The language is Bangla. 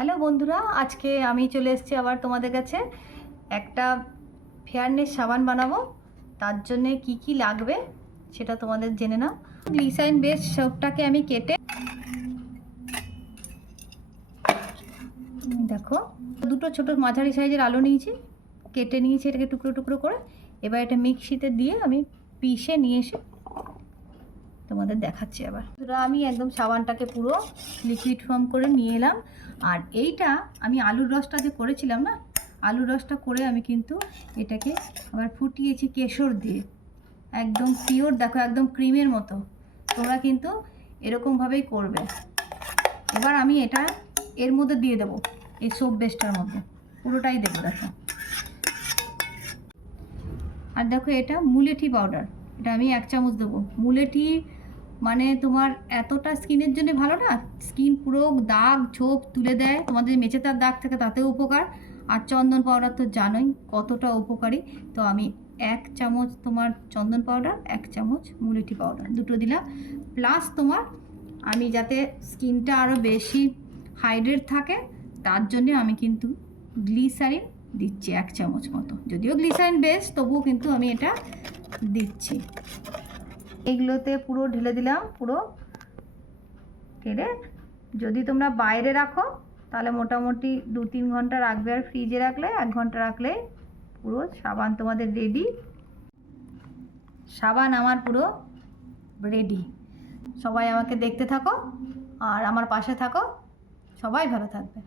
হ্যালো বন্ধুরা, আজকে আমি চলে এসেছি আবার তোমাদের কাছে একটা ফেয়ারনেস সাবান বানাবো। তার জন্যে কি কি লাগবে সেটা তোমাদের জেনে নাও। গ্লিসারিন বেস সোপটাকে আমি কেটে দেখো দুটো ছোট মাঝারি সাইজের আলু নিয়েছি, কেটে নিয়েছি এটাকে টুকরো টুকরো করে। এবার এটা মিক্সিতে দিয়ে আমি পিষে নিয়ে এসে তোমাদের দেখাচ্ছি। আবার আমি একদম সাবানটাকে পুরো লিকুইড ফর্ম করে নিয়ে এলাম। আর এইটা আমি আলুর রসটা যে করেছিলাম না, আলুর রসটা করে আমি কিন্তু এটাকে আবার ফুটিয়েছি কেশর দিয়ে, একদম পিওর, দেখো একদম ক্রিমের মতো। তোমরা কিন্তু এরকমভাবেই করবে। এবার আমি এটা এর মধ্যে দিয়ে দেবো, এই সোপ বেসটার মধ্যে পুরোটাই দেবো। দেখো, আর দেখো এটা মুলেঠি পাউডার, এটা আমি 1 চামচ দেবো। মুলেঠি মানে তোমার এতটা স্কিনের জন্য ভালো না, স্কিন পুরো দাগ ছোপ তুলে দেয়, তোমাদের মেচে তার দাগ থাকে তাতেও উপকার। আর চন্দন পাউডার তো জানোই কতটা উপকারী। তো আমি 1 চামচ তোমার চন্দন পাউডার, 1 চামচ মুলেঠি পাউডার দুটো দিলাম। প্লাস তোমার আমি যাতে স্কিনটা আরও বেশি হাইড্রেট থাকে তার জন্যে আমি কিন্তু গ্লিসারিন দিচ্ছি 1 চামচ মতো। যদিও গ্লিসারিন বেস, তবুও কিন্তু আমি এটা দিচ্ছি। এইগুলোতে পুরো ঢেলে দিলাম, পুরো ঢেলে যদি তোমরা বাইরে রাখো তাহলে মোটামুটি 2-3 ঘন্টা রাখবে, আর ফ্রিজে রাখলে 1 ঘন্টা রাখলে পুরো সাবান তোমাদের রেডি। সাবান আমার পুরো রেডি। সবাই আমাকে দেখতে থাকো আর আমার পাশে থাকো। সবাই ভালো থাকবে।